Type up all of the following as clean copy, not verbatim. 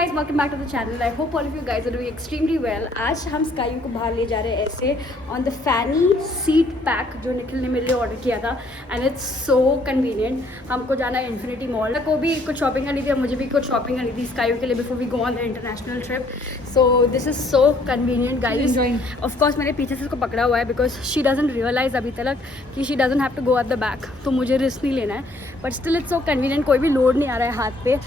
guys, welcome back to the channel. I hope all of you guys are doing extremely well. आज हम sky को बाहर ले जा रहे हैं ऐसे on the fanny seat pack जो निखिल ने मेरे लिए ऑर्डर किया था and it's so convenient. हमको जाना है इन्फिनिटी मॉल को भी कुछ शॉपिंग करनी थी और मुझे भी कुछ शॉपिंग करनी थी स्काई के लिए before we go on the international trip. So this is so convenient guys. Of course मैंने पीछे से उसको पकड़ा हुआ है because she doesn't realize अभी तक कि she doesn't have to go at the back. तो मुझे रिस्क नहीं लेना है but still it's so convenient. कोई भी लोड नहीं आ रहा है हाथ पे.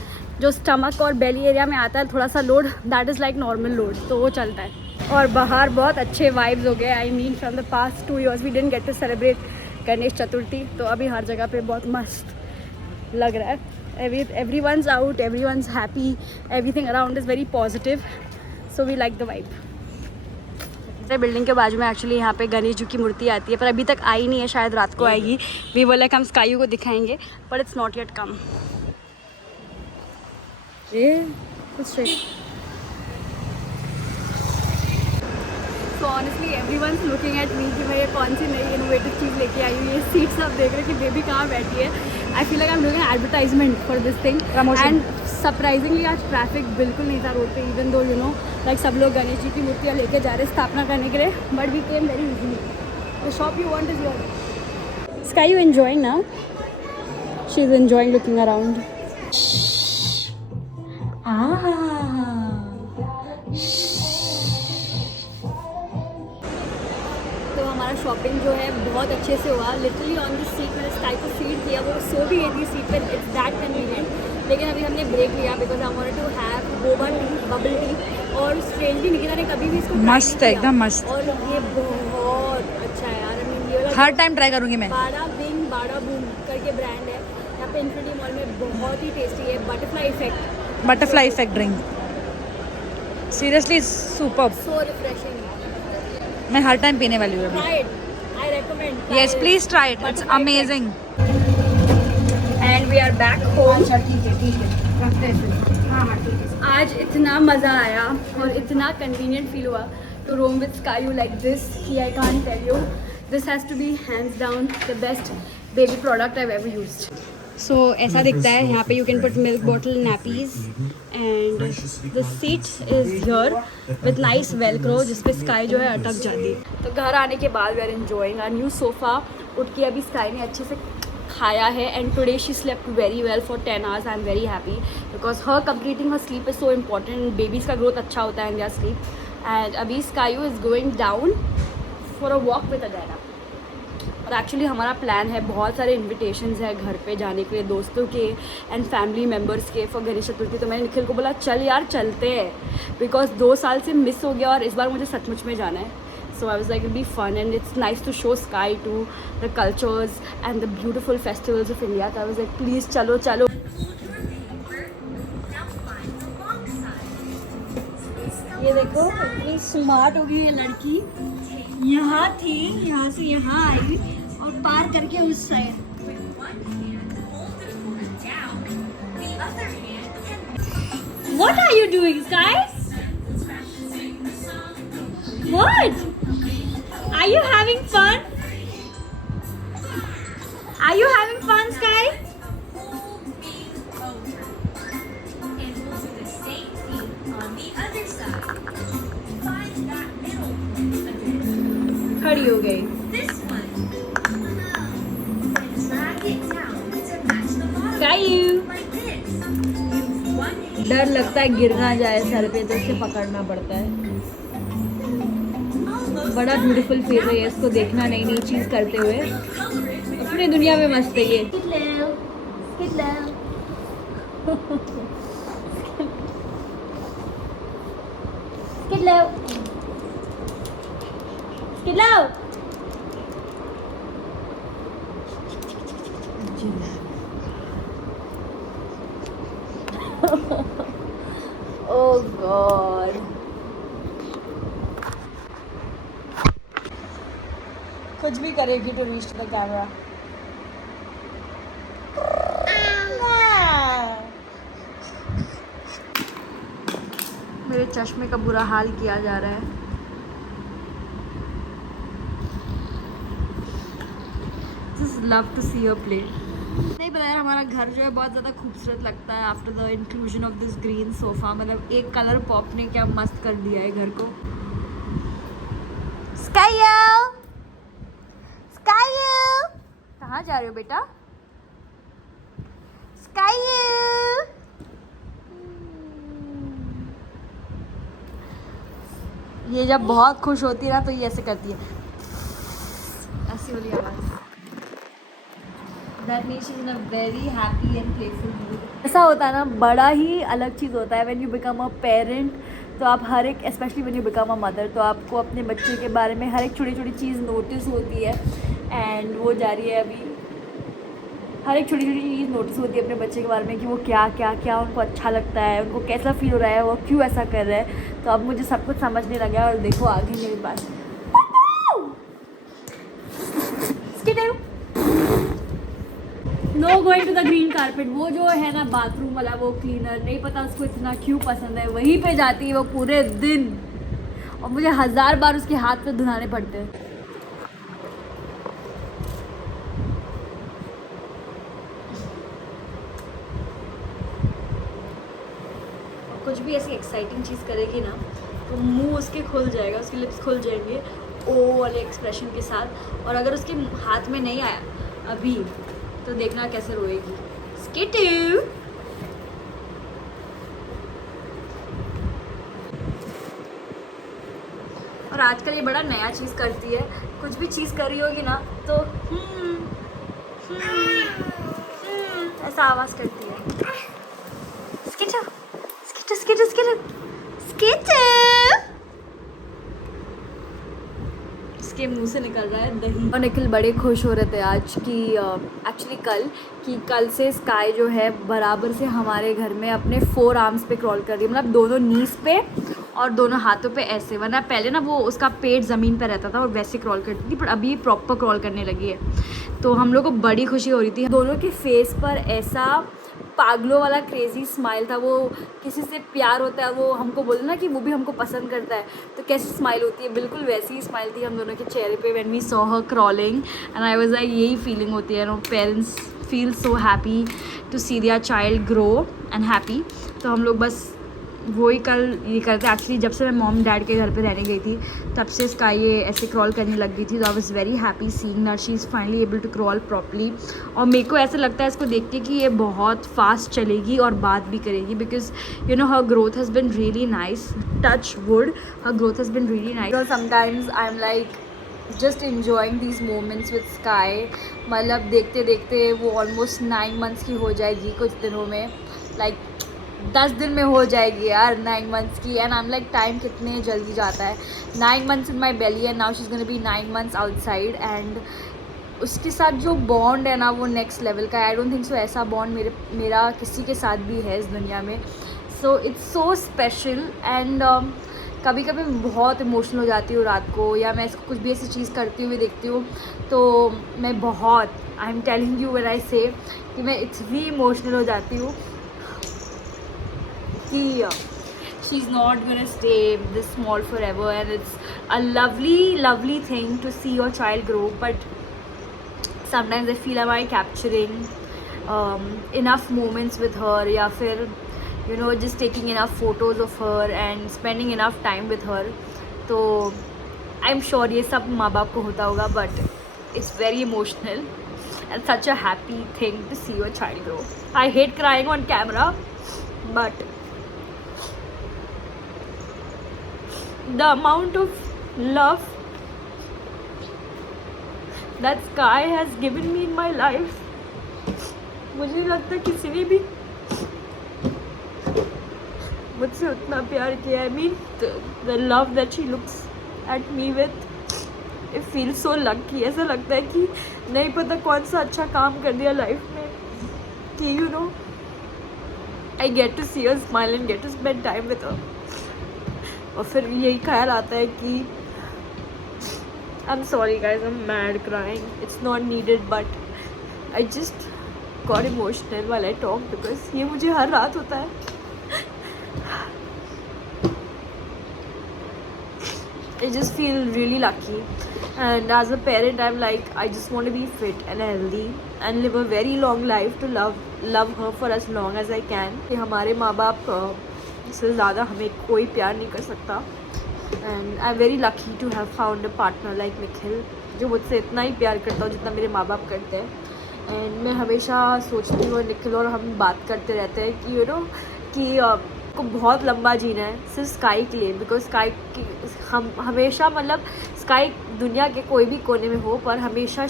जो स्टमक और बेली एरिया में आता है थोड़ा सा load that is like normal load तो वो चलता है. और बाहर बहुत अच्छे वाइब्स हो गए. I mean from the past 2 years we didn't get to celebrate Ganesh Chaturthi तो अभी हर जगह पे बहुत मस्त लग रहा है. Everyone's out, everyone's happy, everything around is very positive so we like the vibe. Building के बाजू में एक्चुअली यहाँ पे गणेश जी की मूर्ति आती है पर अभी तक आई नहीं है, शायद रात को आएगी. वी वो लाइक हम स्काई को दिखाएंगे but it's not yet come. So honestly everyone's looking at me कि मैं ये कौन सी नई इनोवेटिव चीज़ लेके आई हूँ. ये सीट्स आप देख रहे हैं कि बेबी कहाँ बैठी है. I feel like I am doing an advertisement for this thing and surprisingly आज ट्रैफिक बिल्कुल नहीं था रोड पे even though you know like सब लोग गणेश जी की मूर्तियाँ लेके जा रहे हैं स्थापना करने के लिए but we came very easily. The shop you want is your. Sky you enjoying now? She is enjoying looking around. तो हमारा शॉपिंग जो है बहुत अच्छे से हुआ. लिटरली ऑन दिस सीट मैंने स्काई को फीड किया, वो सो भी गई थी सीट पर. It's that convenient. लेकिन अभी हमने ब्रेक लिया because I wanted to have boba tea, bubble tea. और स्ट्रेंजली निकिता ने कभी भी इसको मस्त है, एकदम मस्त. और ये बहुत अच्छा है यार. आई मीन ये वाला हर टाइम ट्राई करूँगी मैं. बाड़ा बिंग बाड़ा बूम करके ब्रांड है यहाँ पे इन्फिनिटी मॉल में. बहुत ही टेस्टी है. Butterfly effect drink seriously super. सो रिफ्रेशिंग. मैं हर टाइम पीने वाली हूँ. Try it. I recommend. Yes, please try it. It's amazing. And we are back home. अच्छा ठीक है रखते हैं. हाँ ठीक है. आज इतना मज़ा आया और इतना convenient feel हुआ to roam with Sky like this कि I can't tell you. This has to be hands down the best baby product I've ever used. So ऐसा दिखता है यहाँ पे. You can put milk bottle, nappies and the seat is here with nice velcro जिसपे Sky जो है अटक जाती है. तो घर आने के बाद we are enjoying our new sofa. उठ के अभी Sky ने अच्छे से खाया है and today she slept very well for 10 hours. I'm very happy because her completing her sleep is so important. Babies का growth अच्छा होता है in their sleep. And अभी Sky is going down for a walk with Adela. और actually हमारा plan है, बहुत सारे इन्विटेशंस है घर पे जाने के लिए दोस्तों के एंड फैमिली मेम्बर्स के फॉर गणेश चतुर्थी. तो मैंने निखिल को बोला चल यार चलते हैं बिकॉज 2 साल से मिस हो गया और इस बार मुझे सचमुच में जाना है. So I was like it be fun and it's nice to show Sky to the cultures and the beautiful festivals of India. तो आई वाज लाइक प्लीज़ चलो चलो. ये देखो इतनी स्मार्ट हो गई ये लड़की. यहाँ थी, यहाँ से यहाँ आई और पार करके उस side. What are you doing, Sky? What? Are you having fun? Are you having fun, Sky? खड़ी हो गई. डर लगता है गिर ना जाए सर पे तो उसे पकड़ना पड़ता है. बड़ा ब्यूटीफुल फील है इसको देखना, नई नई चीज़ करते हुए. अपनी दुनिया में मस्त है ये. Oh God. कुछ भी करेगी to reach the camera. मेरे चश्मे का बुरा हाल किया जा रहा है. Just love to see her play. नहीं पता यार, हमारा घर जो है बहुत ज़्यादा खूबसूरत लगता है after the inclusion of this green sofa. मतलब एक कलर पॉप ने क्या मस्त कर दिया है घर को। स्काइयो, स्काइयो, कहाँ जा रहे हो बेटा? स्काइयो, ये जब बहुत खुश होती है ना तो ये ऐसे करती है, ऐसी वाली आवाज़। That means she's in a very happy and playful mood. ऐसा होता है ना, बड़ा ही अलग चीज़ होता है when you become a parent। तो आप हर एक, specially when you become a mother, तो आपको अपने बच्चे के बारे में हर एक छोटी छोटी चीज़ नोटिस होती है। एंड वो जा रही है अभी, हर एक छोटी छोटी चीज़ नोटिस होती है अपने बच्चे के बारे में कि वो क्या क्या क्या उनको अच्छा लगता है, उनको कैसा फील हो रहा है, वो क्यों ऐसा कर रहा है। तो अब मुझे सब कुछ समझने लगा। और देखो आगे मेरे पास no going to the green carpet. वो जो है ना बाथरूम वाला वो क्लीनर, नहीं पता उसको इतना क्यों पसंद है, वहीं पे जाती है वो पूरे दिन और मुझे 1000 बार उसके हाथ पे धुलाने पड़ते हैं। और कुछ भी ऐसी एक्साइटिंग चीज़ करेगी ना तो मुंह उसके खुल जाएगा, उसके लिप्स खुल जाएंगे ओ वाले एक्सप्रेशन के साथ। और अगर उसके हाथ में नहीं आया अभी तो देखना कैसे रोएगी। स्किटू, और आजकल ये बड़ा नया चीज़ करती है, कुछ भी चीज़ कर रही होगी ना तो ऐसा आवाज़ करती है। स्किटू, स्किटू, स्किटू, स्किटू, स्किटू। इसके मुंह से निकल रहा है दही। और निखिल बड़े खुश हो रहे थे आज कि एक्चुअली कल से स्काई जो है बराबर से हमारे घर में अपने 4 आर्म्स पे क्रॉल कर रही है। मतलब दोनों नीज पे और दोनों हाथों पे ऐसे, वरना पहले ना वो उसका पेट ज़मीन पे रहता था और वैसे क्रॉल करती थी, पर अभी प्रॉपर क्रॉल करने लगी है। तो हम लोग को बड़ी खुशी हो रही थी। दोनों के फेस पर ऐसा पागलों वाला क्रेजी स्माइल था। वो किसी से प्यार होता है, वो हमको बोले ना कि वो भी हमको पसंद करता है तो कैसी स्माइल होती है, बिल्कुल वैसी ही स्माइल थी हम दोनों के चेहरे पे when we saw her crawling. And I was like, यही फीलिंग होती है no, parents feel so happy to see their child grow and happy. तो हम लोग बस वही कल ये करते। एक्चुअली जब से मैं मॉम डैड के घर पे रहने गई थी तब से स्काई ये ऐसे क्रॉल करने लग गई थी। तो I was very happy seeing that she is finally able to crawl properly. और मेरे को ऐसा लगता है इसको देख के कि ये बहुत फास्ट चलेगी और बात भी करेगी, because you know her growth has been really nice. Touch wood, her growth has been really nice. Sometimes I am like just enjoying these moments with Sky। मतलब देखते देखते वो ऑलमोस्ट 9 months की हो जाएगी कुछ दिनों में, लाइक 10 दिन में हो जाएगी यार 9 months की। And I am like time कितने जल्दी जाता है। 9 months in my belly and now she is gonna be 9 months outside. एंड उसके साथ जो बॉन्ड है ना वो नेक्स्ट लेवल का है। आई डोंट थिंक सो ऐसा बॉन्ड मेरा किसी के साथ भी है इस दुनिया में। So it's so special. And कभी कभी बहुत इमोशनल हो जाती हूँ रात को, या मैं इसको कुछ भी ऐसी चीज़ करती हुई देखती हूँ तो मैं बहुत, I am telling you when I say कि मैं इतनी इमोशनल हो जाती हूँ कि she is not gonna stay this small forever. And it's a lovely thing to see your child grow, but sometimes I feel am I capturing enough moments with her, या फिर you know just taking enough photos of her and spending enough time with her। तो I'm sure ये सब माँ बाप को होता होगा, but it's very emotional and such a happy thing to see your child grow। I hate crying on camera, but the amount of love that Sky has given me in my life, मुझे नहीं लगता किसी ने भी मुझसे उतना प्यार किया। I mean the love that she looks at me with, it feel so lucky. ऐसा लगता है कि नहीं पता कौन सा अच्छा काम कर दिया लाइफ में कि you know I get to see her smile and get to spend time with her. और फिर यही ख्याल आता है कि I am sorry guys, I am mad crying, it's not needed, but I just got emotional while I talk, because ये मुझे हर रात होता है। I just feel really lucky, and as a parent I'm like I just want to be fit and healthy and live a very long life to love her for as long as I can. कि हमारे माँ बाप से ज़्यादा हमें कोई प्यार नहीं कर सकता। And I am very lucky to have found a partner like Nikhil, जो मुझसे इतना ही प्यार करता हो जितना मेरे माँ बाप करते हैं। एंड मैं हमेशा सोचती हूँ निखिल और हम बात करते रहते हैं कि यू नो कि को बहुत लंबा जीना है सिर्फ स्काई के लिए, बिकॉज स्काई की हम हमेशा मतलब स्काई दुनिया के कोई भी कोने में हो पर हमेशा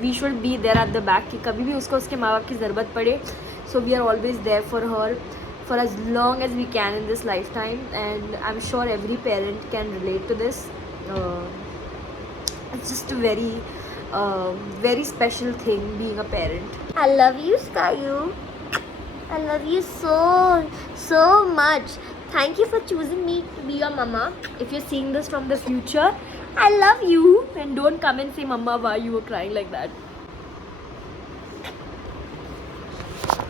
we should be there at the back, कि कभी भी उसको उसके माँ बाप की ज़रूरत पड़े so we are always there for her for as long as we can in this lifetime, and I'm sure every parent can relate to this. It's just a very special thing being a parent. I love you, Skayu. I love you so much. Thank you for choosing me to be your mama. If you're seeing this from the future, I love you, and don't come and say mama why you were crying like that.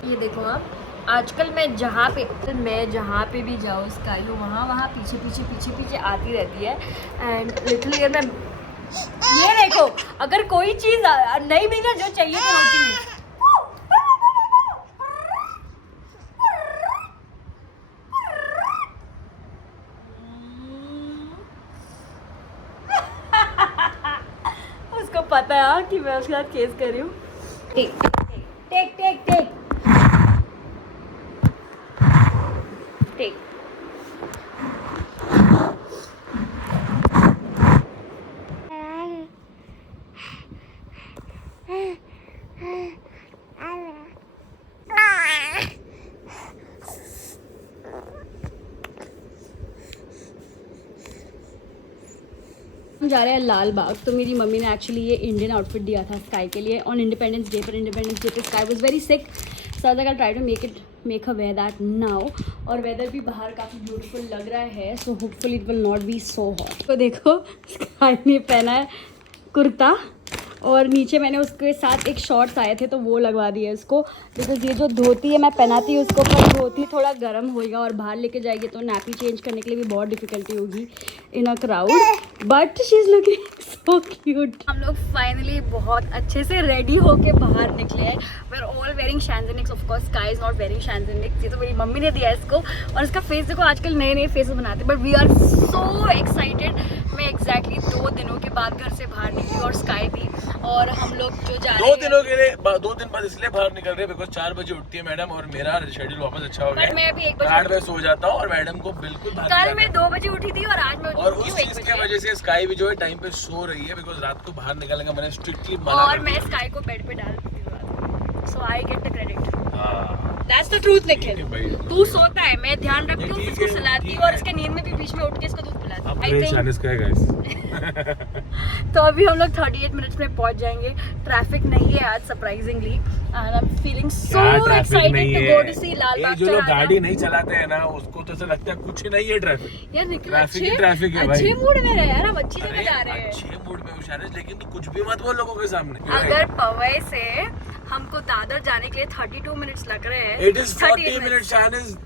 ये देखो आप, आजकल मैं जहाँ पे भी जाऊँ sky वहाँ पीछे आती रहती है। एंड लिटरली मैं ये देखो, अगर कोई चीज़ नहीं मिली ना जो चाहिए तो होती है। उसको पता है कि मैं उसके साथ केस कर रही हूँ। टेक हम जा रहे हैं लाल बाग। तो मेरी मम्मी ने एक्चुअली ये इंडियन आउटफिट दिया था स्काई के लिए ऑन इंडिपेंडेंस डे, पर इंडिपेंडेंस डे पे Sky was very sick, so I try to make her wear that now. और वेदर भी बाहर काफ़ी ब्यूटीफुल लग रहा है, so hopefully it will not be so hot. तो देखो स्काई ने पहना है कुर्ता और नीचे मैंने उसके साथ एक शॉर्ट्स आए थे तो वो लगवा दिए इसको, बिकॉज ये जो धोती है मैं पहनाती हूँ उसको, पर धोती थोड़ा गर्म होएगा और बाहर लेके जाएगी तो नैपी चेंज करने के लिए भी बहुत डिफिकल्टी होगी in a crowd, but she is looking so cute. हम लोग फाइनली बहुत अच्छे से रेडी होके बाहर निकले हैं। वी आर ऑल वेयरिंग शैनजेनिक्स, of course Sky is not wearing शैनजेनिक्स, ये तो मेरी मम्मी ने दिया है इसको। और इसका फेस देखो, आजकल नए नए फेस बनाते हैं, but we are so excited. मैं एग्जैक्टली 2 दिनों के बाद घर से बाहर निकली और स्काई भी, और हम लोग जो जा रहे हैं 2 दिन बाद इसलिए बाहर निकल रहे हैं बिकॉज 4 बजे उठती है मैडम और मेरा शेड्यूल वापस अच्छा हो गया। मैं अभी 1 बजे 8 बजे सो जाता हूँ और मैडम को बिल्कुल कल मैं 2 बजे उठी थी और आज मैं और उस चीज की वजह से स्काई भी जो है टाइम पे सो रही है बिकॉज रात को बाहर निकलने का मैंने स्ट्रिक्टली मना और मैं स्काई को बेड पे डाल दी थी, so I get the credit. That's the truth Nikhil, तू सोता है, मैं ध्यान रखती हूँ, इसको सुलाती हूँ और इसके नींद में भी बीच में उठ के इसको दूध पिलाती हूँ। आई थिंक तो अभी हम लोग 38 मिनट्स में पहुंच जाएंगे। ट्रैफिक नहीं है आज surprisingly, and I am feeling so excited to go to see Lalbaug. जो लोग गाड़ी नहीं चलाते हैं ना उसको तो ऐसा लगता है कुछ ही नहीं है ट्रैफिक। यार निखिल ट्रैफिक है भाई, अच्छे मूड में रहे यार, हम अच्छी जगह जा रहे हैं। अच्छे मूड में होशियार, लेकिन तो कुछ भी मत बोल लोगों के सामने। अगर पवई से हमको दादर जाने के लिए 32 मिनट्स लग रहे हैं, it is 40 minutes Chinese.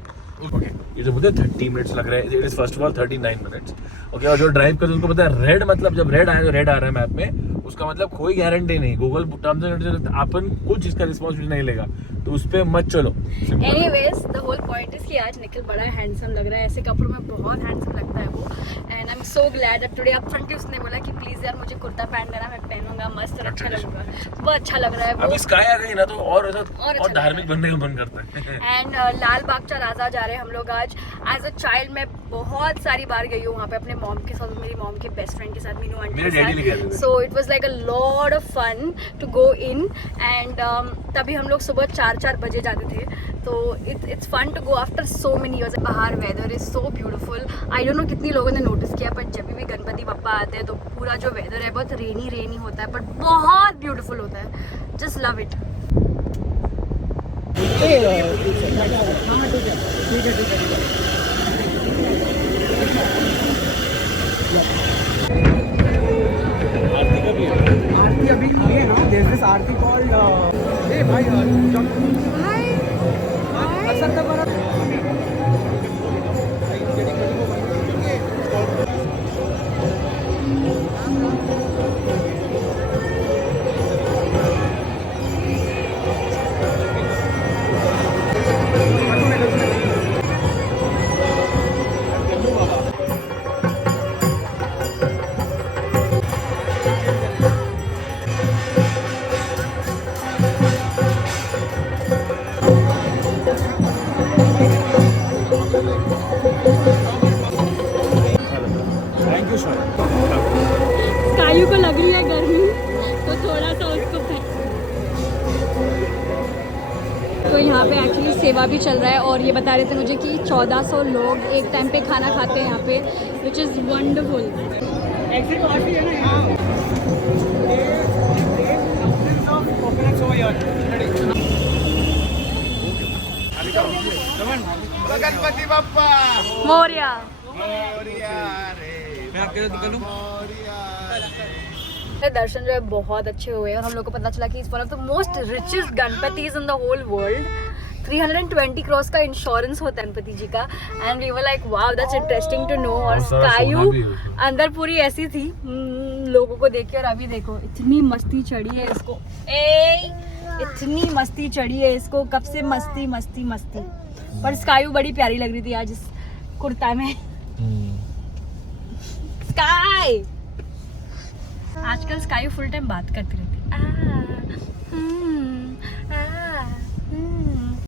Okay, ये जो मुझे 30 मिनट्स लग रहे हैं, it is first of all 39 minutes. Okay, और जो ड्राइव करते हैं उनको पता है रेड मतलब जब रेड आया, जो रेड आ रहा है मैप में, उसका मतलब कोई गारंटी नहीं, गूगल टर्म्स एंड कंडीशंस अपन कुछ इसका रिस्पांसिबिलिटी नहीं लेगा, तो उस पे मत चलो। Anyways the whole point is कि आज निखिल बड़ा हैंडसम लग रहा है, ऐसे कपड़ों में बहुत हैंडसम लगता है वो। And I am so glad that today upfrontly उसने बोला कि प्लीज यार मुझे कुर्ता पहन देना, मैं पहनूंगा, मस्त और अच्छा लगूंगा, बहुत अच्छा लग रहा है वो। अब स्काई आ गई ना तो और धार्मिक बनने का मन करता है। एंड लाल बागचा राजा जा रहे हैं हम लोग आज। एज अ चाइल्ड मैं बहुत सारी बार गई हूँ वहाँ पे अपने मॉम के साथ, मेरी मॉम के बेस्ट फ्रेंड के साथ, मीनू आंटी के साथ। So it was like a lot of fun to go in. And तभी हम लोग सुबह 4 बजे जाते थे, तो it's fun to go after so many years. बाहर weather is so beautiful. I don't know कितनी लोगों ने नोटिस किया, पर जब भी गणपति बप्पा आते हैं तो पूरा जो वेदर है बहुत रेनी होता है, बट बहुत ब्यूटीफुल होता है। Just love it. आरती अभी है ना, there's this Aarti called hey भाई असर तक बना हवा भी चल रहा है और ये बता रहे थे मुझे कि 1400 लोग एक टाइम पे खाना खाते हैं यहाँ पे, विच इज़ वंडरफुल। Exit पास ही है ना यहाँ. Thousands of coconuts over here. Ganpati Bappa Moriya. मैं आपके साथ निकलूं? दर्शन जो है बहुत अच्छे हुए और हम लोग को पता चला कि is one of the most richest Ganpatis in the whole world. 320 crore का इंश्योरेंस होता है गणपति जी का and we were like wow that's interesting to know. और स्कायू अंदर पूरी ऐसी थी लोगों को देख के। और अभी देखो इतनी मस्ती चढ़ी है इसको, इतनी मस्ती चढ़ी है इसको, कब से मस्ती मस्ती मस्ती। पर स्कायू बड़ी प्यारी लग रही थी आज इस कुर्ता में। स्काई आजकल स्काई फुल टाइम बात करती रहती है।